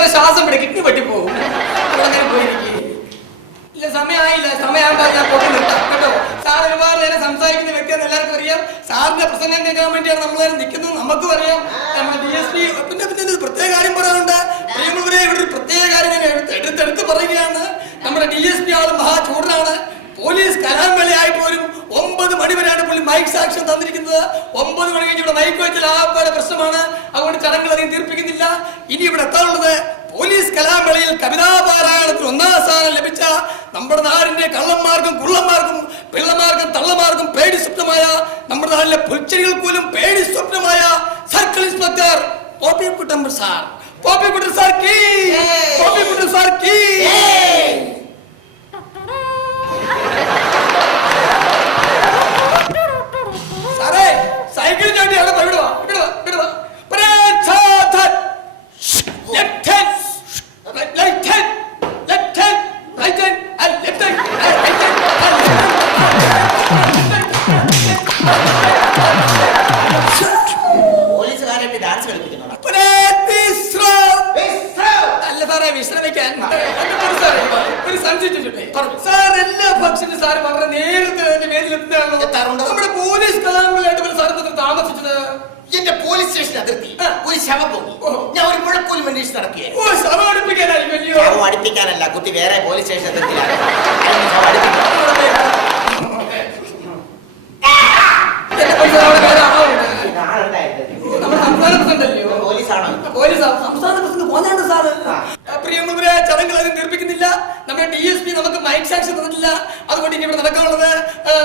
സാറേ ശ്വാസം പിടി കിഡ്നി പറ്റിപ്പോകും. പോയിരിക്കും. ഇല്ല സമയമായില്ല, സമയമാകുമ്പോൾ ഞാൻ പോയി നിർത്താം കേട്ടോ. സാർ ഒരുപാട് നേരം സംസാരിക്കുന്ന വ്യക്തിയാണെന്ന് എല്ലാവർക്കും അറിയാം. സാറിന്റെ പ്രസംഗം കേൾക്കാൻ വേണ്ടിയാണ് നമ്മളെല്ലാം നിൽക്കുന്നത്, നമുക്കും അറിയാം. നമ്മുടെ DSP പിന്നെ ഒരു പ്രത്യേക കാര്യം പറയാനുണ്ട്. ഇവിടെ ഒരു പ്രത്യേക കാര്യം ഞാൻ എടുത്തെടുത്ത് പറയുകയാണ്. നമ്മുടെ DSP ആള് മഹാ ചൂടനാണ്. പോലീസ് കലാമേളയായിട്ട് പോലും 9 മണി വരെയാണ് പുള്ളി മൈക്ക് സാക്ഷ്യം തന്നിരിക്കുന്നത്. 9 മണി കഴിഞ്ഞ് ഇവിടെ മൈക്ക് വെച്ചാൽ ആകപ്പാടെ പ്രശ്നമാണ്. അതുകൊണ്ട് ചടങ്ങുകൾ അധികം തീർപ്പിക്കുന്നില്ല. ഇനി ഇവിടെ എത്താനുള്ളത് പോലീസ് കലാമേളയിൽ കവിതാപാരായണത്തിൽ 1ാം സ്ഥാനം ലഭിച്ച നമ്മുടെ നാടിന്റെ കള്ളന്മാർക്കും കുള്ളന്മാർക്കും പിള്ളമാർക്കും തള്ളമാർക്കും പേടി സ്വപ്നമായ നമ്മുടെ നാട്ടിലെ പുൽച്ചെടികൾക്ക് പോലും പേടി സ്വപ്നമായ circle inspector Poppikuttan sir. Poppikuttan sir കീ, പോപ്പിക്കുട്ടൻ സാർ കീ. സാറേ സൈക്കിൾ ചവിട്ടി അവിടെ വിടുവാ വിടുവാ വിടുവാ. Left hand, right hand, left hand, right hand, and left hand, right hand, പോലീസുകാരായിട്ട് ഡാൻസ് കളിപ്പിക്കുന്നു. അല്ല സാറേ വിശ്രമിക്കാൻ ഒരു സംശയിച്ചിട്ടേ സാർ എല്ലാ ഫംഗ്ഷനും സാർ വളരെ നേരത്തെ വേദിയിലെത്തുന്നതാണല്ലോ. നമ്മുടെ പോലീസ് കലാമേളയായിട്ട് സാർ താമസിച്ചത് എന്റെ പോലീസ് സ്റ്റേഷൻ അതിർത്തി ഒരു ശവം പോയി. ഞാൻ ഒരു മുഴക്കോലും അന്വേഷിച്ച് നടക്കുകയായിരുന്നു. ശവം അടുപ്പിക്കാനല്ല, കുട്ടി വേറെ പോലീസ് സ്റ്റേഷൻ അതിർത്തിയിലാണ്. പ്രിയമുള്ളവരെ ചടങ്ങുകൾ അതിന് തീർപ്പിക്കുന്നില്ല. നമ്മുടെ DSP നമുക്ക് മൈക്ക് സാക്ഷ്യം തന്നിട്ടില്ല. അതുകൊണ്ട് ഇനി ഇവിടെ നടക്കാനുള്ളത്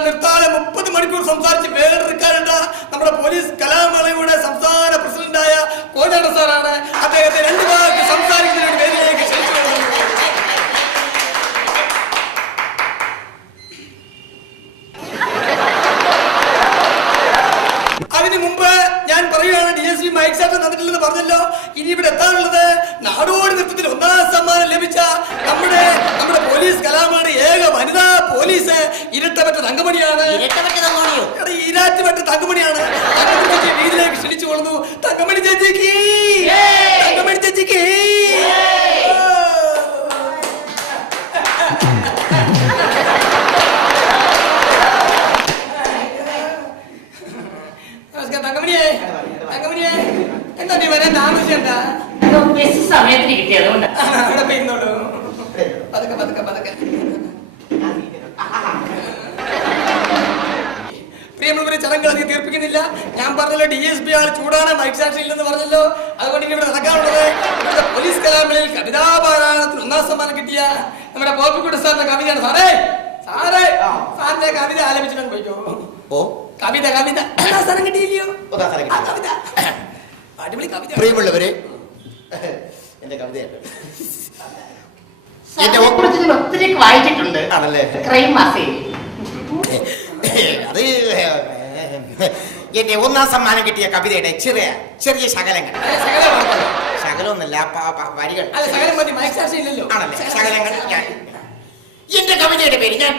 നിർത്താതെ 30 മണിക്കൂർ സംസാരിച്ച് വേറെടുക്കാനുണ്ട് നമ്മുടെ പോലീസ് കലാമേളയുടെ സംസ്ഥാന പ്രസിഡന്റായ കോഞ്ഞാണ്ട സാറാണ്. അദ്ദേഹത്തെ 2 വാക്ക് സംസാരിക്കുന്നതിന് വേദിയിലേക്ക് ക്ഷണിച്ചു. അതിനു മുമ്പ് ഞാൻ പറയുകയാണ്, DSP മൈക്ക് സാക്ഷ്യം തന്നിട്ടില്ലെന്ന് പറഞ്ഞല്ലോ. ഇനി ഇവിടെ എത്താനുള്ളത് നാടോടി നൃത്തത്തിൽ 1ാം സമ്മാനം ലഭിച്ച നമ്മുടെ പോലീസ് കലാമേളയുടെ ഏക വനിതാ പോലീസ് ഇരട്ടപ്പെട്ട തങ്കമണിയാണ്. ഇരാറ്റുപെട്ട തങ്കമണിയാണ്. വീട്ടിലേക്ക് ക്ഷണിച്ചു കൊള്ളുന്നു. തങ്കമണി ചേച്ചിക്ക്, തങ്കമണി ചേച്ചിക്ക്. തങ്കമണിയെ, തങ്കമണിയെ എന്താ നീ വരാൻ താമസിച്ചെന്താ? സമയത്തിന് കിട്ടിയതുകൊണ്ട് അവിടെ പോയിരുന്നോളൂ. പതുക്കെ പതുക്കെ പതുക്കെ. പ്രിയമുള്ളവരെ ചടങ്ങുകൾ അധികം തീർപ്പിക്കുന്നില്ല. ഞാൻ പറഞ്ഞല്ലോ DSP ആൾ ചൂടാണ്, മൈക്ക് സാക്ഷ്യം ഇല്ലെന്ന് പറഞ്ഞല്ലോ. അതുകൊണ്ട് ഇവിടെ നടക്കാനുള്ളത് പോലീസ് കലാമേളയിൽ കവിതാപാരായണത്തിൽ 1ാം സമ്മാനം കിട്ടിയ നമ്മുടെ പോപ്പിക്കുട്ടൻ സാറിന്റെ കവിതയാണ്. സാറേ സാറേ സാറിന്റെ കവിത ആലപിച്ചിട്ട് പോയിക്കോ. കവിത കവിത സ്ഥലം കിട്ടിയില്ലയോ? കവിത അടിപൊളി കവിത. പ്രിയമുള്ളവരെ എന്റെ കവിതയാണ്. ഒത്തിരി വായിച്ചിട്ടുണ്ട്. ആണല്ലേ? ക്രൈം മാസികയിൽ അത് എന്റെ 1ാം സമ്മാനം കിട്ടിയ കവിതയുടെ ചെറിയ ചെറിയ ശകലങ്ങൾ. ശകലമൊന്നല്ല, വരികൾ ആണല്ലേ, ശകലങ്ങൾ. എന്റെ കവിതയുടെ പേര് ഞാൻ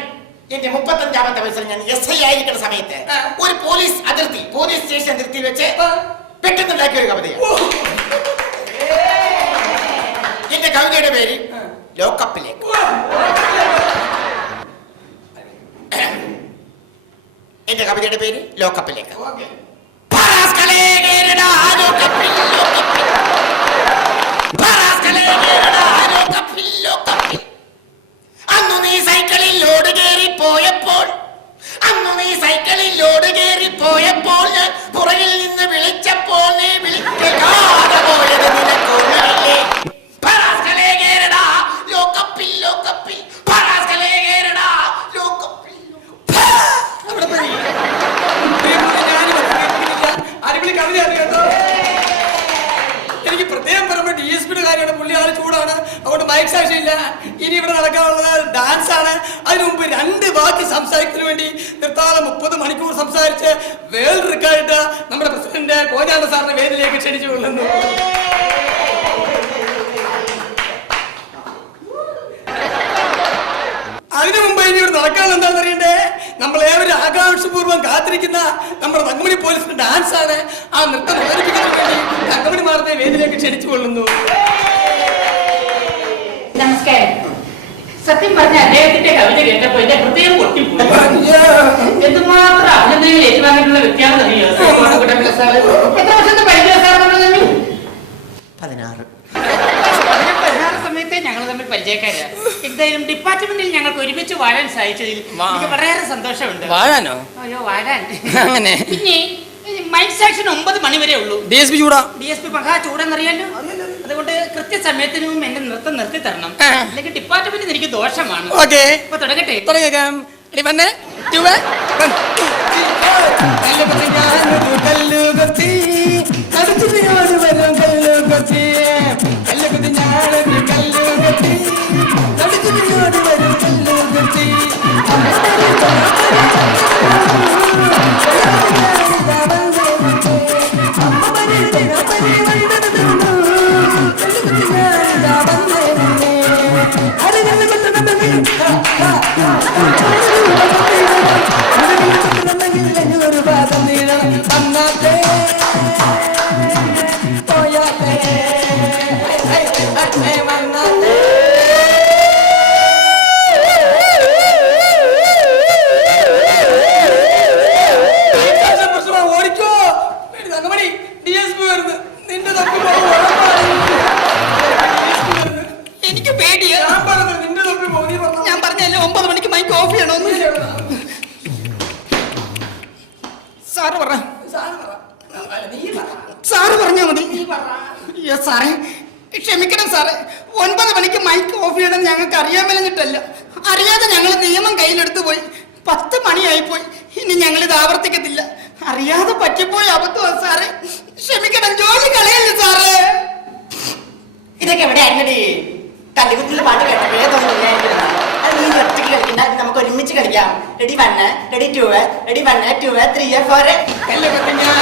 എന്റെ 35ാമത്തെ വയസ്സിൽ ഞാൻ SI ആയിരിക്കുന്ന സമയത്ത് ഒരു പോലീസ് അതിർത്തി, പോലീസ് സ്റ്റേഷൻ അതിർത്തിയിൽ വെച്ച് പെട്ടെന്നുണ്ടാക്കിയ ഒരു കവിതയാണ്. എന്റെ കവിതയുടെ പേര് ലോക്കപ്പിലേക്ക്. എന്റെ കവിതയുടെ പേര് ലോക്കപ്പിലേക്ക്. അന്നു നീ സൈക്കിളിൽ ലോഡ് കയറി പോയപ്പോൾ, അന്നു നീ സൈക്കിളിൽ ലോഡ് കയറി പോയപ്പോൾ ഞാൻ പുറകിൽ നിന്ന് വിളിച്ചപ്പോൾ നീ വിളിക്കാതെ പോയത് നിനക്കൊന്നുമില്ലേ? പരാസ്കലേ കേരടാ ലോക്കപ്പിൽ ലോക്കപ്പിൽ, പരാസ്കലേ കേരടാ ലോക്കപ്പിൽ. എനിക്ക് പ്രത്യേകം പറയുമ്പോൾ DSPയുടെ കാര്യമാണ്. പുള്ളി ആള് ചൂടാണ്, അതുകൊണ്ട് മൈക്ക് സാക്ഷ്യം ഇല്ല. ഇനി ഇവിടെ നടക്കാനുള്ളത് ഡാൻസ് ആണ്. അതിനു മുമ്പ് 2 വാക്ക് സംസാരിക്കുന്നതിന് വേണ്ടി നിർത്താതെ 30 മണിക്കൂർ സംസാരിച്ച് വേൾഡ് റെക്കോർഡ് നമ്മുടെ പ്രസിഡന്റ് കോഞ്ഞാണ്ട സാറിനെ വേദിയിലേക്ക് ക്ഷണിച്ചു കൊള്ളുന്നു. അതിനു മുമ്പ് ഇനി ഇവിടെ നടക്കാനുള്ള എന്താണെന്ന് അറിയണ്ടേ? നമ്മളേവരും ആകാംക്ഷപൂർവ്വം കാത്തിരിക്കുന്ന നമ്മുടെ തങ്കമണി പോലീസിന്റെ ഡാൻസ് ആണ്. ആ നൃത്തം അവതരിപ്പിക്കുന്നതിന് വേണ്ടി തങ്കമണി മാറുന്ന വേദിയിലേക്ക് ക്ഷണിച്ചു കൊള്ളുന്നു. നമസ്കാരം. സത്യം പറഞ്ഞ അദ്ദേഹത്തിന്റെ കവിത കേട്ടപ്പോ എന്റെ ഹൃദയം പൊട്ടിപ്പോയി. എന്തുമാത്രം അഭിനന്ദനങ്ങൾ ഏറ്റുവാങ്ങിയിട്ടുള്ള വ്യക്തിയാണെന്ന് അറിയോ സാറ്? എത്ര വർഷത്തെ പരിചയം സാർ നമ്മൾ തമ്മിൽ? 16. 16 സമയത്തെ ഞങ്ങൾ തമ്മിൽ പരിചയക്കാരാ. എന്തായാലും ഡിപ്പാർട്ട്മെന്റിൽ ഞങ്ങൾക്ക് ഒരുമിച്ച് വാഴാൻ സാധിച്ചതിൽ എനിക്ക് വളരെയേറെ സന്തോഷമുണ്ട്. വാഴാനോ? അയ്യോ വാഴാൻ. അങ്ങനെ പിന്നെ മൈൻഡ് സെക്ഷൻ 9 മണി വരെ ഉള്ളൂ. DSP ചൂടാ. DSP മഹാ ചൂടെന്നറിയാലോ. അതുകൊണ്ട് കൃത്യസമയത്തിനും എന്റെ നൃത്തം നിർത്തി തരണം, അല്ലെങ്കിൽ ഡിപ്പാർട്ട്മെന്റിന് എനിക്ക് ദോഷമാണ്. ഓക്കെ, അപ്പൊ തുടങ്ങട്ടെ. തുടങ്ങിയേക്കാം. ഓടിക്കോ, തങ്കമണി. DSP വരുന്നു. നിന്റെ തപ്പി എനിക്ക് പേടിയാ. നിന്റെ തപ്പി പോകും. ഞാൻ പറഞ്ഞല്ലേ 9 മണിക്ക് മൈക്ക് ഓഫ് ചെയ്യണമെന്ന്. സാറ് പറ. സാറ് പറഞ്ഞാ മതി. സാറേ ക്ഷമിക്കണം സാറേ, 9 മണിക്ക് മൈക്ക് ഓഫ് ചെയ്യണം ഞങ്ങൾക്ക് അറിയാൻ മേലഞ്ഞിട്ടല്ല. അറിയാതെ ഞങ്ങൾ നിയമം കയ്യിലെടുത്തു പോയി. 10 മണിയായിപ്പോയി. ഇനി ഞങ്ങളിത് ആവർത്തിക്കത്തില്ല. അറിയാതെ പറ്റിപ്പോയി അബദ്ധമാ സാറേ, ക്ഷമിക്കണം. ജോലി കളയല്ലേ സാറേ. ഇതൊക്കെ എവിടെ ആയിരുന്നടി? തല്ലികുത്തിലുള്ള പാട്ട് കേട്ടപ്പോഴേ തോന്നുന്നില്ല. നീ ഒറ്റയ്ക്ക് കളിക്കണ്ട, നമുക്ക് ഒരുമിച്ച് കളിക്കാം. Ready 1, ready 2, ready 1, 2, 3, 4. കല്ലുകത്തി ഞാൻ